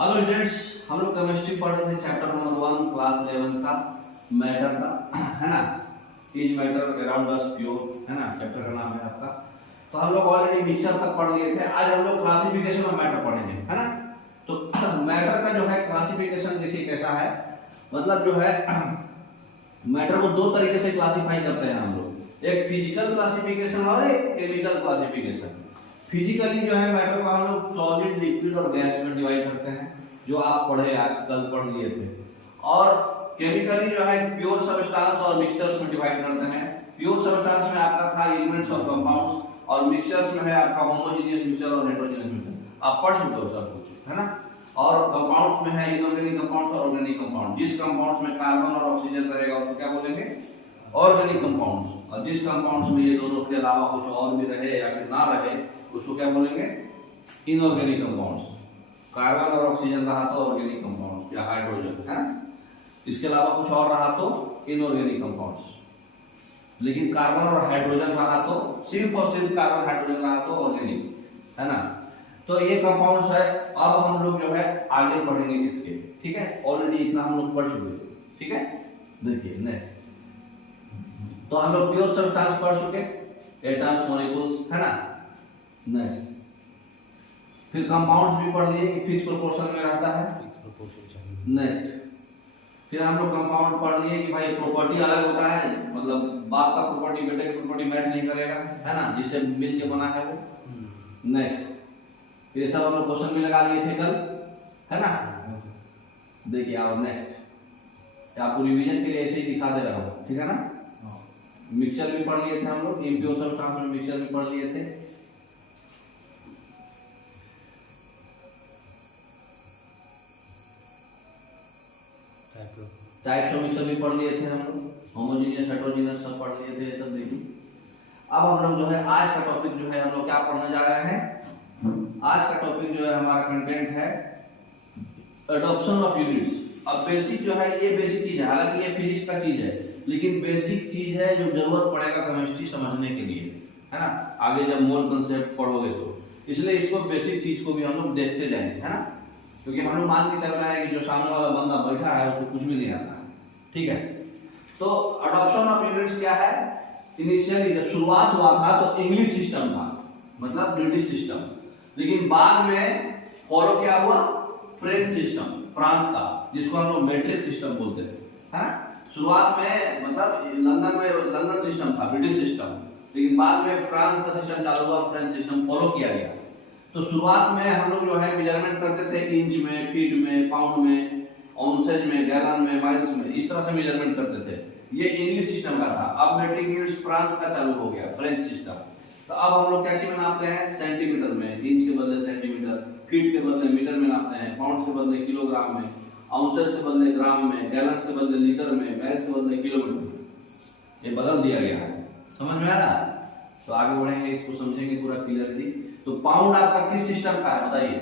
Hello students, हम लोग chemistry पढ़ रहे थे चैप्टर नंबर 1 क्लास 11 का मैटर का, है ना। Is matter around us pure, है ना, चैप्टर का नाम है आपका। तो हम लोग ऑलरेडी मिक्सचर तक पढ़ लिए थे। आज हम लोग क्लासिफिकेशन ऑफ मैटर पढ़ेंगे, है ना। तो मैटर का जो है क्लासिफिकेशन देखिए कैसा है। मतलब जो है मैटर को दो तरीके से क्लासिफाई करते हैं हम लोग, एक फिजिकल क्लासिफिकेशन और एक केमिकल क्लासिफिकेशन। फिजिकली जो है मैटर को हम लोग सॉलिड, लिक्विड और गैस में डिवाइड करते हैं, जो आप पढ़े आज कल पढ़ लिए थे। और केमिकली जो है प्योर सबस्टांस और मिक्सचर्स में डिवाइड करते हैं। प्योर सबस्टांस में आपका था एलिमेंट्स और कंपाउंड्स, और मिक्सचर्स में है आपका होमोजेनियस मिक्सचर और हेटेरोजेनियस मिक्सचर। आप पढ़ चुके हो सब कुछ, है ना। और कंपाउंड्स में है इनऑर्गेनिक कंपाउंड्स और ऑर्गेनिक कंपाउंड। जिस कंपाउंड्स में कार्बन और ऑक्सीजन रहेगा उसको क्या बोलेंगे? Organic compounds. और जिस कंपाउंड्स में ये दोनों के अलावा कुछ और भी रहे या फिर ना रहे उसको क्या बोलेंगे? Inorganic compounds. कार्बन और ऑक्सीजन रहा तो ऑर्गेनिक कंपाउंड्स या हाइड्रोजन, है ना। इसके अलावा कुछ और रहा तो इनऑर्गेनिक कंपाउंड्स। लेकिन कार्बन और हाइड्रोजन रहा तो सिर्फ और सिर्फ कार्बन हाइड्रोजन रहा तो ऑर्गेनिक, है ना। तो ये कंपाउंड्स है। अब हम लोग जो है आगे पढ़ेंगे इसके, ठीक है। ऑलरेडी इतना हम लोग पढ़ चुके हैं, ठीक है। देखिए नेक्स्ट, तो हम लोग प्योर सब्सटेंस पढ़ चुके, एटम्स, मॉलिक्यूल्स, है ना। नेक्स्ट फिर कंपाउंड्स भी पढ़ लिए कि फिक्स प्रोपोर्शन में रहता है। नेक्स्ट फिर हम लोग कंपाउंड पढ़ लिए कि भाई प्रॉपर्टी अलग होता है, मतलब बाप का प्रॉपर्टी बेटे की प्रॉपर्टी मैच नहीं करेगा, है ना, जिसे मिल के बना है वो। नेक्स्ट फिर सब हम लोग क्वेश्चन भी लगा लिए थे कल, है ना। देखिए आओ नेक्स्ट, आपको रिवीजन के लिए ऐसे ही दिखा दे रहा हूँ, ठीक है ना। मिक्सचर भी पढ़ लिए थे हम लोग, इम्प्योर सब्सटेंस में मिक्सचर भी पढ़ लिए थे। टाइप्स ऑफ मिक्सचर भी पढ़ लिए थे हम लोग, होमोजेनियस, हेटेरोजेनियस सब पढ़ लिए थे। सब देखिए अब हम लोग जो है आज का टॉपिक जो है हम लोग क्या पढ़ने जा रहे हैं। आज का टॉपिक जो है हमारा कंटेंट है एडॉप्शन ऑफ यूनिट्स। अब बेसिक जो है ये बेसिक चीज है, हालांकि ये फिजिक्स का चीज है, लेकिन बेसिक चीज है जो जरूरत पड़ेगा केमिस्ट्री समझने के लिए, है ना। आगे जब मोल कंसेप्ट पढ़ोगे तो इसलिए इसको बेसिक चीज को भी हम लोग देखते जाएंगे, है ना। क्योंकि हम लोग मान के चल रहे हैं कि जो सामने वाला बंदा बैठा है उसको कुछ भी नहीं आता है, ठीक है। तो अडॉप्शन ऑफ यूनिट्स क्या है? इनिशियली जब शुरुआत हुआ था तो इंग्लिश सिस्टम था, मतलब ब्रिटिश सिस्टम। लेकिन बाद में फॉलो क्या हुआ? फ्रेंच सिस्टम, फ्रांस का, जिसको हम लोग मैट्रिक सिस्टम बोलते हैं, है ना। शुरुआत में मतलब लंदन सिस्टम था, ब्रिटिश सिस्टम। लेकिन बाद में फ्रांस का सिस्टम चालू हुआ, फ्रेंच सिस्टम फॉलो किया गया। तो शुरुआत में हम लोग जो है मेजरमेंट करते थे इंच में, फीट में, पाउंड में, ऑन्सेज में, गैलन में, माइल्स में, इस तरह से मेजरमेंट करते थे। ये इंग्लिश सिस्टम का था। अब मैट्रिक यूनिट्स फ्रांस का चालू हो गया, फ्रेंच सिस्टम। तो अब हम लोग क्या चीज में नापते हैं? सेंटीमीटर में, इंच के बदले सेंटीमीटर, फीट के बदले मीटर में नापते हैं, पाउंड के बदले किलोग्राम में, ऑन्सेज के बदले ग्राम में, गैलन के बदले लीटर में, माइल्स के बदले किलोमीटर में। ये बदल दिया गया है, समझ में आ रहा है? तो आगे बढ़ेंगे, इसको समझेंगे पूरा क्लियरली। तो पाउंड आपका किस सिस्टम का है बताइए?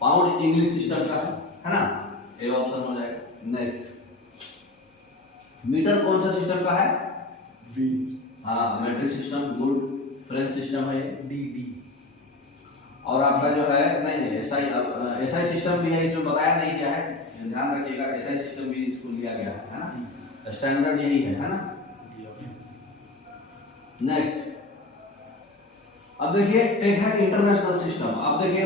पाउंड इंग्लिश सिस्टम का है ना। ये ऑप्शन हो जाएगा। नेक्स्ट मीटर कौन सा सिस्टम का है? बी। हाँ, matric system, good. French system है डी। और आपका जो है नहीं एसआई सिस्टम भी है, इसमें बताया नहीं क्या है, ध्यान रखिएगा। एसआई सिस्टम भी इसको लिया गया है ना, स्टैंडर्ड यही है ना। नेक्स्ट अब देखिए एक है इंटरनेशनल सिस्टम। अब देखिए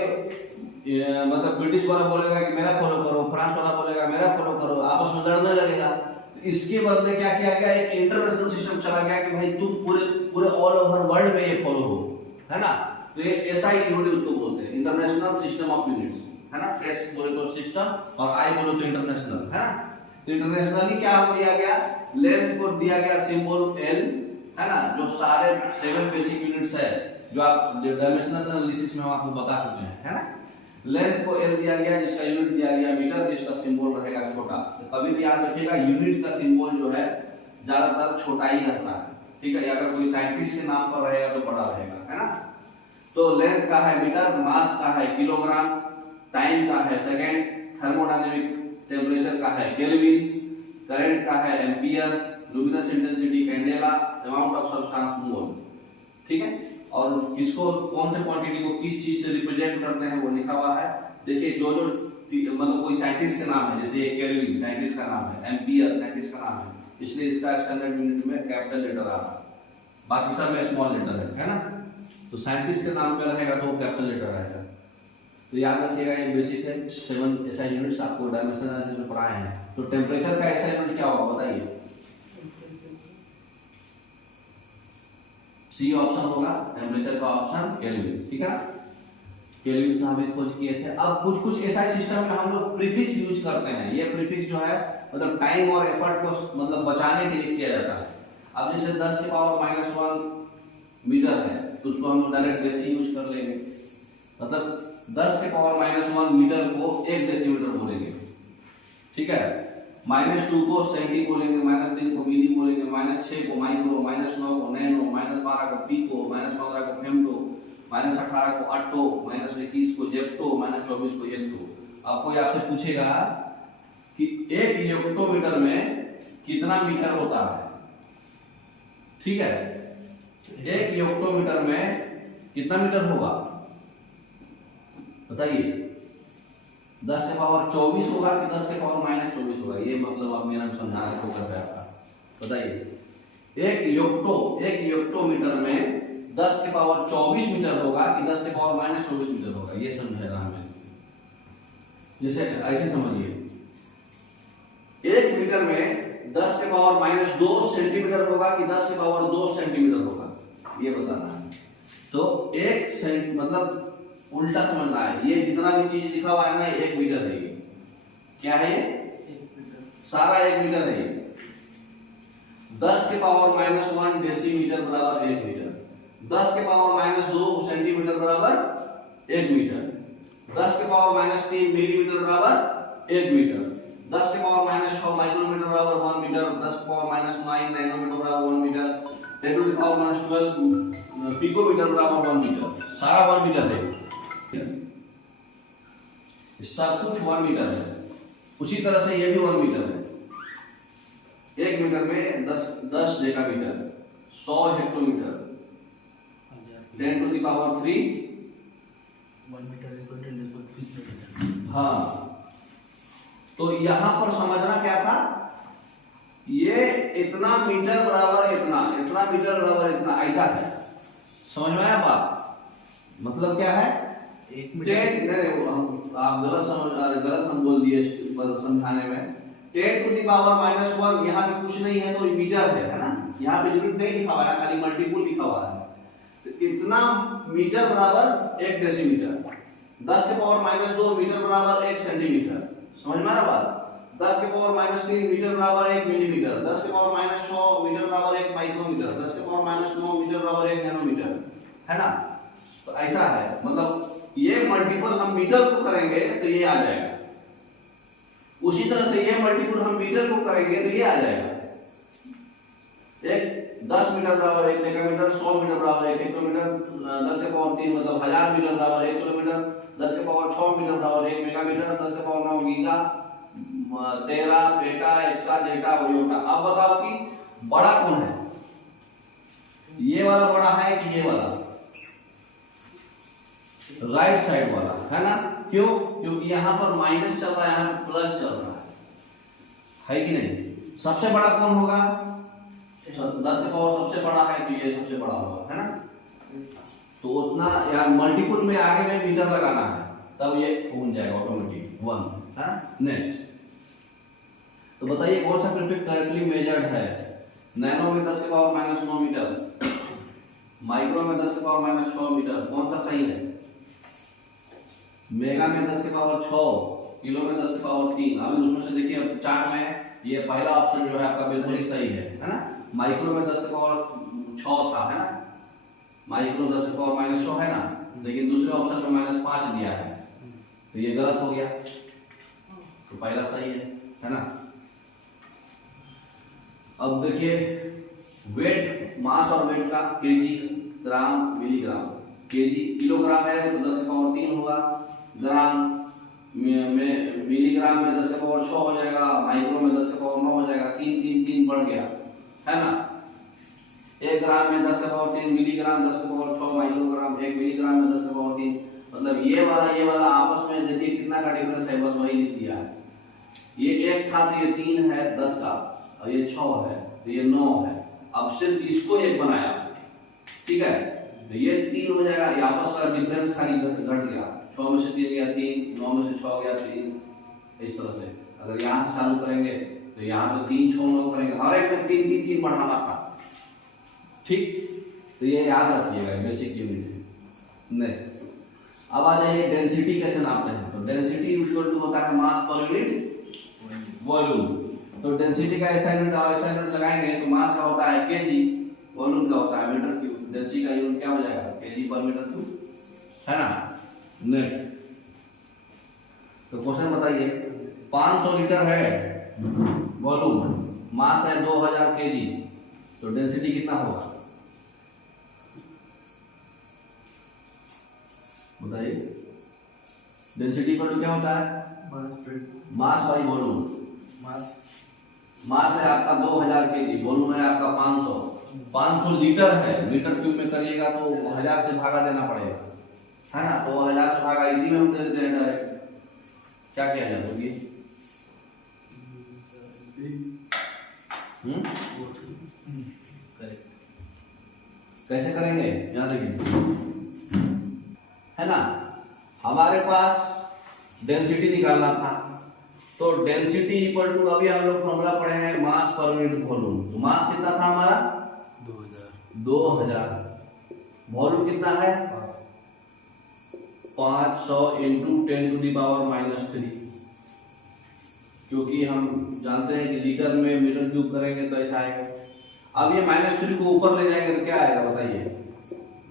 मतलब ब्रिटिश वाला बोलेगा कि मेरा फॉलो करो, फ्रांस वाला बोलेगा मेरा फॉलो करो, आपस में लड़ने लगेगा। तो इसके बदले क्या किया गया? एक इंटरनेशनल सिस्टम चला गया कि भाई तुम पूरे ऑल ओवर वर्ल्ड में ये फॉलो हो, है ना। तो ये एसआई यूनिट उसको बोलते हैं, इंटरनेशनल सिस्टम ऑफ यूनिट्स, है ना। एस बोले तो सिस्टम और आई बोले तो इंटरनेशनल, है ना। तो इंटरनेशनली क्या दिया गया? लेंथ को दिया गया सिंबल एल, है ना। जो सारे 7 बेसिक यूनिट्स है जो आप डायमेंशनल एनालिसिस में हम आपको बता चुके हैं, है ना। लेंथ को एल दिया गया, जिसका यूनिट दिया गया मीटर, जिसका सिंबल रहेगा छोटा। तो कभी भी याद रखिएगा यूनिट का सिंबल जो है ज्यादातर छोटा ही रहता है, ठीक है। अगर कोई साइंटिस्ट के नाम पर रहेगा तो बड़ा रहेगा, है ना। तो लेंथ का है मीटर, मास का है किलोग्राम, टाइम का है सेकेंड, थर्मोडायनेमिक टेम्परेचर का है केल्विन, करंट का है ampere, luminous intensity candela, amount of substance mole, ठीक है। और किसको, कौन से क्वांटिटी को किस चीज से रिप्रेजेंट करते हैं वो लिखा हुआ है। देखिए जो जो मतलब कोई साइंटिस्ट का नाम है, जैसे ये केल्विन साइंटिस्ट का नाम है, एम्पियर साइंटिस्ट का नाम है, इसलिए इसका स्टैंडर्ड यूनिट में कैपिटल लेटर आ रहा है, बाकी सब में स्मॉल लेटर है ना। तो साइंटिस्ट के नाम पे रहेगा तो कैपिटल लेटर रहेगा। तो याद रखिएगा ये बेसिक है। 7 SI यूनिट्स आपको डायमेंशनल एनालिसिस में पढ़ाए हैं। तो टेम्परेचर का SI यूनिट क्या होगा बताइए? सी ऑप्शन होगा टेम्परेचर का ऑप्शन केल्विन, ठीक है। केल्विन साहब ने खोज किए थे। अब कुछ कुछ SI सिस्टम में हम लोग प्रीफिक्स यूज करते हैं। ये प्रीफिक्स जो है मतलब टाइम और एफर्ट को मतलब बचाने के लिए किया जाता है। अब जैसे 10 के पावर -1 मीटर है तो उसको हम डायरेक्ट डेसी यूज कर लेंगे, मतलब 10 के पावर -1 मीटर को 1 डेसीमीटर बोलेंगे, ठीक है। -2 को सेंटी बोलेंगे, -3 को मिली बोलेंगे, -6 को माइक्रो, -9 को नैनो, -12 को पिको, -15 को फेम्टो, -18 को अट्टो, -21 को जेप्टो, -24 को येक्टो। अब कोई आपसे पूछेगा कि 1 हेक्टोमीटर में कितना मीटर होता है, ठीक है। 1 हेक्टोमीटर में कितना मीटर होगा बताइए? 10 के पावर 24 होगा कि 10 के पावर -24 होगा? ये मतलब आप मेरा समझाने फोकस है आपका, बताइए। 1 हेक्टोमीटर में 10 के पावर 24 मीटर होगा कि 10 के पावर -24 मीटर होगा? ये समझेगा हमें। जैसे ऐसे समझिए 1 मीटर में 10 के पावर -2 सेंटीमीटर होगा कि 10 के पावर 2 सेंटीमीटर होगा, ये बताना है। तो 1 सेंट मतलब उल्टा समझना है। ये जितना भी चीज लिखा हुआ है ना 1 मीटर है। ये क्या है? ये सारा 1 मीटर है। 10 के पावर -1 डेसीमीटर बराबर 1 मीटर, 10 के पावर -2 सेंटीमीटर बराबर 1 मीटर, 10 के पावर -3 मिलीमीटर बराबर 1 मीटर, 10 के पावर -6 माइक्रोमीटर बराबर 1 मीटर, 10 के पावर -9 नैनोमीटर बराबर 1 metre, 10 to the power -12 picometre बराबर 1 मीटर। सारा 1 मीटर है। सब कुछ 1 मीटर है। उसी तरह से ये भी 1 मीटर है। 1 मीटर में 10 decametre, 100 hectometre, 10 to the power 3 1 metre. हाँ, तो यहां पर समझना क्या था, ये इतना मीटर बराबर इतना, इतना मीटर बराबर इतना, ऐसा है। समझ में आया बात? मतलब क्या है? 1 मीटर आप गलत हम बोल दिए समझाने में। 10 टू द पावर -1 यहाँ पे कुछ नहीं है तो मीटर है ना। यहाँ पे यूनिट नहीं लिखा हुआ है, खाली मल्टीपल लिखा हुआ है। तो इतना मीटर बराबर 1 डेसीमीटर, 10 के पावर -2 मीटर बराबर 1 सेंटीमीटर। समझ में आ रहा बात? 10 के पावर -3 मीटर बराबर 1 मिलीमीटर, 10 के पावर -6 मीटर बराबर 1 माइक्रोमीटर, 10 के पावर -9 मीटर बराबर 1 नैनोमीटर, है ना। तो ऐसा है, मतलब ये मल्टीपल हम मीटर को करेंगे तो ये आ जाएगा। उसी तरह से ये मल्टीपल हम मीटर को करेंगे तो ये आ जाएगा। एक 10 मीटर बराबर 1 डेकामीटर, 100 मीटर बराबर 1 हेक्टोमीटर, 10 के पावर 3 मतलब 1000 मीटर बराबर 1 किलोमीटर, 10 के पावर 6 मीटर बराबर 1 मेगामीटर, 10 के पावर 9 गीगा, 13 पेटा, एक्सा, जेटा, वयोटा। अब बताओ कि बड़ा कौन है? ये वाला बड़ा है कि ये वाला? राइट साइड वाला, है ना। क्यों? क्योंकि यहाँ पर माइनस चल रहा है, यहाँ पर प्लस चल रहा है कि नहीं? सबसे बड़ा कौन होगा? 10 के पावर सबसे बड़ा है तो ये सबसे बड़ा होगा, है ना। तो उतना यार मल्टीपल में आगे में मीटर लगाना है, तब ये घूम जाएगा ऑटोमेटिक 1, है। नेक्स्ट तो बताइए कौन सा प्रीफिक्स करेक्टली मेजर्ड है? नैनो में 10 के पावर -9 मीटर, माइक्रो में 10 के पावर -6 मीटर, कौन सा सही है? मेगा में 10 के पावर 6, किलो में 10 के पावर 3। अभी उसमें से देखिए चार्ट में ये पहला ऑप्शन जो है आपका बिल्कुल ही सही है ना। माइक्रो में 10 के पावर 6 था, है ना। माइक्रो 10 के पावर -6 है ना, लेकिन दूसरे ऑप्शन में -5 दिया है, तो ये गलत हो गया। तो पहला सही है ना। अब देखिए वेट, मास और वेट का केजी, ग्राम, मिलीग्राम। केजी किलोग्राम है तो 10 के पावर 3 होगा, ग्राम में मिलीग्राम में 10 के पावर 6 हो जाएगा, माइक्रो में 10 के पावर 9 हो जाएगा। 3 3 3 बढ़ गया, है ना। 1 ग्राम में 10 के पावर 3 मिलीग्राम, 10 के पावर 6 माइक्रोग्राम, 1 मिलीग्राम में 10 के पावर 3। मतलब ये वाला आपस में देखिए नहीं किया है। ये 1 था तो ये 3 है 10 का, और ये 6 है तो ये 9 है। अब सिर्फ इसको 1 बनाया, ठीक है, तो ये 3 हो जाएगा। ये आपस का डिफरेंस खाली घट गया, 6 में से 3 गया 3, 9 में से 6 गया 3, इस तरह से। अगर यहाँ से चालू करेंगे तो यहाँ पे 3 6 9 करेंगे, हर एक में 3 3 3 बढ़ाना था, ठीक। तो ये याद रखिएगा, बेसिक यूनिट है। नेक्स्ट अब आ जाइए डेंसिटी कैसे नापते हैं। तो डेंसिटी इक्वल टू होता है मास पर यूनिट वॉल्यूम। तो डेंसिटी का ऐसा यूनिट लगाएंगे तो मास का होता है केजी, वॉल्यूम का होता है मीटर क्यूब। डेंसिटी का यूनिट क्या हो जाएगा, केजी पर मीटर क्यूब, है ना। नेक्स्ट तो क्वेश्चन बताइए, 500 लीटर है वॉल्यूम, मास है 2000 केजी, तो डेंसिटी कितना होगा बताइए। डेंसिटी इक्वल टू क्या होता है, मास बाई वॉल्यूम। मास है आपका 2000 केजी, वॉल्यूम है आपका 500 लीटर है, मीटर क्यूब में करिएगा तो 1000 से भागा देना पड़ेगा, है ना। तो 1000 से भागा इसी में हम दे देते हैं डायरेक्ट। क्या किया जाए बोलिए, कैसे करेंगे, यहाँ देखिए, है ना। हमारे पास डेंसिटी निकालना था, तो डेंसिटी इक्वल टू, अभी हम लोग फॉर्मूला पढ़े हैं मास पर यूनिट वॉल्यूम। तो मास कितना था हमारा 2000, वॉल्यूम कितना है 500 इंटू 10⁻⁻3, क्योंकि हम जानते हैं कि लीटर में मीटर क्यूब करेंगे तो ऐसा आएगा। अब ये -3 को ऊपर ले जाएंगे तो क्या आएगा बताइए,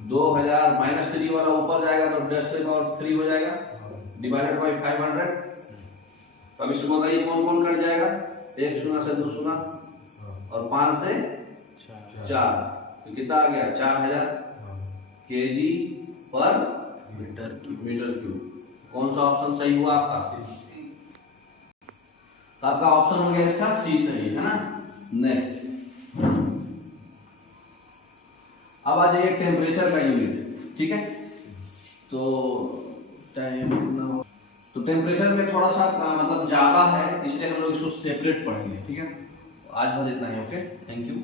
2000 -3 वाला ऊपर जाएगा तो 10⁻³ हो जाएगा, डिवाइडेड बाई 500। अब इसमें बताइए कौन कौन कट जाएगा, 1 शून्य से 2 शून्य और 5 से 4, तो कितना आ गया 4000 केजी पर मीटर क्यूब। कौन सा ऑप्शन सही हुआ आपका, तो आपका ऑप्शन हो गया इसका सी सही, है ना। नेक्स्ट अब आ जाइए टेम्परेचर का यूनिट, ठीक है। तो टेम्परेचर में थोड़ा सा मतलब ज्यादा है, इसलिए हम लोग इसको सेपरेट पढ़ेंगे, ठीक है। आज भर इतना ही, ओके, थैंक यू।